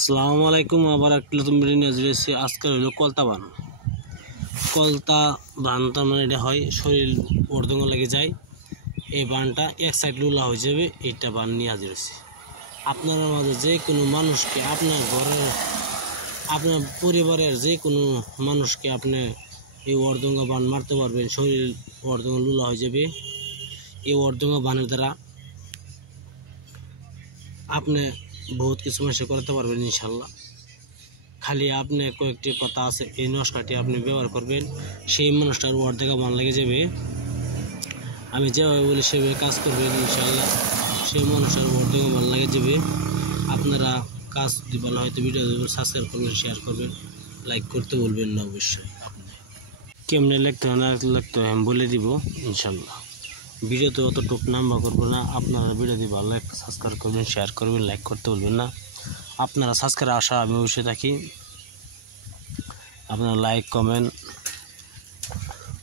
আসসালামু আলাইকুম। আবার একটা নতুন ভিডিও নিয়ে এসেছি। আজকে হলো কলতা বান। কলতা বানটা মানে এটা হয় শরীর অর্ধঙ্গ লেগে যায়, এই বানটা এক সাইড লুলা হয়ে যাবে, এইটা বান নিয়ে হাজির হয়েছে। আপনার মাঝে যে কোনো মানুষকে, আপনার ঘরের, আপনার পরিবারের যে কোনো মানুষকে আপনি এই অর্ধঙ্গ বান মারতে পারবেন, শরীর অর্ধঙ্গ লুলা হয়ে যাবে। এই অর্ধঙ্গ বানের দ্বারা আপনি বহুত কিছু মানুষ করতে পারবেন ইনশাল্লাহ। খালি আপনি কয়েকটি কথা আছে, এই নস্কাটি আপনি ব্যবহার করবেন, সেই মানুষটার অর্ধেক বান লেগে যাবে। আমি যেভাবে বলি সেভাবে কাজ করবেন ইনশাল্লাহ, সেই মানুষটার অর্ধেক বান লেগে যাবে। আপনারা কাজ দিবেন, হয়তো ভিডিও সাবস্ক্রাইব করবেন, শেয়ার করবেন, লাইক করতে বলবেন না। অবশ্যই আপনি কেমনে লিখতে হয় না লিখতে হয় আমি বলে দিব ইনশাল্লাহ। ভিডিওতে অতটুকু নাম্বার করবো না। আপনারা ভিডিওটি ভালো লাগলে সাবস্ক্রাইব করবেন, শেয়ার করবেন, লাইক করতে বলবেন না। আপনারা সাবস্ক্রাইব আশা আমি অবশ্যই থাকি। আপনারা লাইক কমেন্ট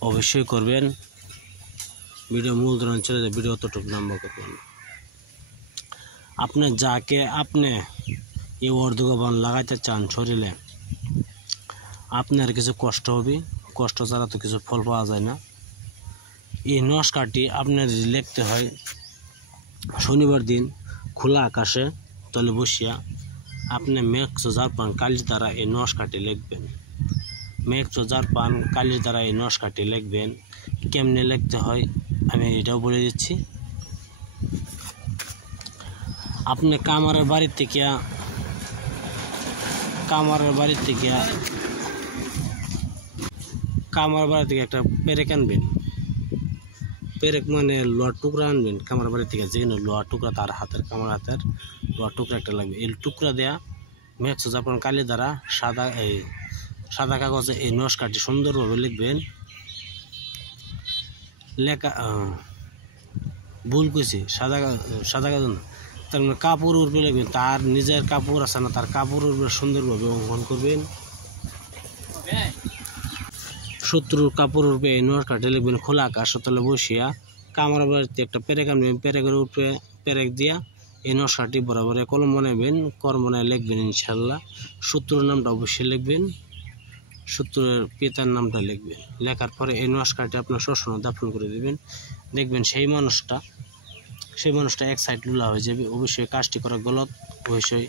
অবশ্যই করবেন। ভিডিও মূল ধরন চলে যায়, ভিডিও অতটুকু নাম্বার করবেন। আপনি যাকে আপনি এই অর্ধেক বান লাগাইতে চান শরীরে, আপনার কিছু কষ্ট হবে, কষ্ট ছাড়া তো কিছু ফল পাওয়া যায় না। এই নস্কাটি আপনার লিখতে হয় শনিবার দিন খোলা আকাশে তলে বসিয়া আপনি মেঘ পান কালির দ্বারা এই নস্কাটি লিখবেন। মেঘ পান কালির দ্বারা এই নস্কাটি লিখবেন। কেমনে লিখতে হয় আমি এটাও বলে দিচ্ছি। আপনি কামারের বাড়ি থেকে একটা পেরেক আনবেন। পেরেক মানে লোহার টুকরা আনবেন কামার বাড়ি থেকে, যেখানে লোহার টুকরা, তার হাতের কামার হাতের লোহার টুকরা একটা লাগবে। এই টুকরা দেয়া মেঘ জাপান কালি দ্বারা সাদা কাগজে এই নস্কাটি সুন্দরভাবে লিখবেন। লেখা ভুল কইছি, সাদা কাগজ তার মানে কাপড় উপরে লিখবেন। তার নিজের কাপড় আছে না, তার কাপড় উপরে সুন্দরভাবে অঙ্কন করবেন। শত্রুর কাপড় উপরে এই নস্কাটি লিখবেন। খোলা আকাশ তলে বসিয়া কামার বাড়িতে একটা পেরেক আনবেন, পেরেকের উপরে পেরেক দিয়া এই নস্কাটি বরাবর কলম বানাবেন, কলম বানায় লিখবেন ইনশাল্লাহ। শত্রুর নামটা অবশ্যই লিখবেন, শত্রুর পিতার নামটা লিখবেন। লেখার পরে এই নস্কাটি আপনার শ্মশানে দাফন করে দেবেন। দেখবেন সেই মানুষটা এক সাইড লুলা হয়ে যাবে। অবশ্যই কাজটি করা গলত, অবশ্যই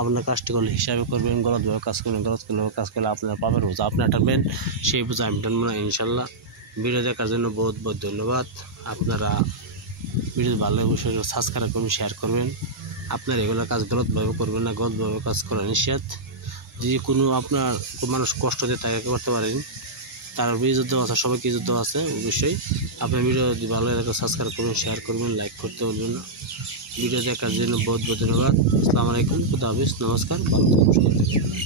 আপনার কাজটি করলে হিসাবে করবেন। গলতভাবে কাজ করবেন, কাজ করলে আপনার পাপের বোঝা আপনি টানবেন, সেই বোঝা আমি টানবো না ইনশাল্লাহ। ভিডিও দেখার জন্য বহুত বহুত ধন্যবাদ। আপনারা ভিডিও ভালো অবশ্যই সাবস্ক্রাইব করবেন, শেয়ার করবেন। আপনার এগুলো কাজ গলতভাবে করবেন না, গলতভাবে কাজ করা নিষেধ। যদি কোনো আপনার মানুষ কষ্ট দিয়ে তাকে করতে পারেন, তার যুদ্ধ আছে, সবাইকে যুদ্ধ আছে। অবশ্যই আপনার ভিডিও যদি ভালো লাগে সাবস্ক্রাইব করবেন, শেয়ার করবেন, লাইক করতে বলবেন না। ভিডিও দেখার জন্য বহুত বহুত ধন্যবাদ। আসসালামু আলাইকুম, খুদা হাফেজ, নমস্কার, ভালো থাকুন।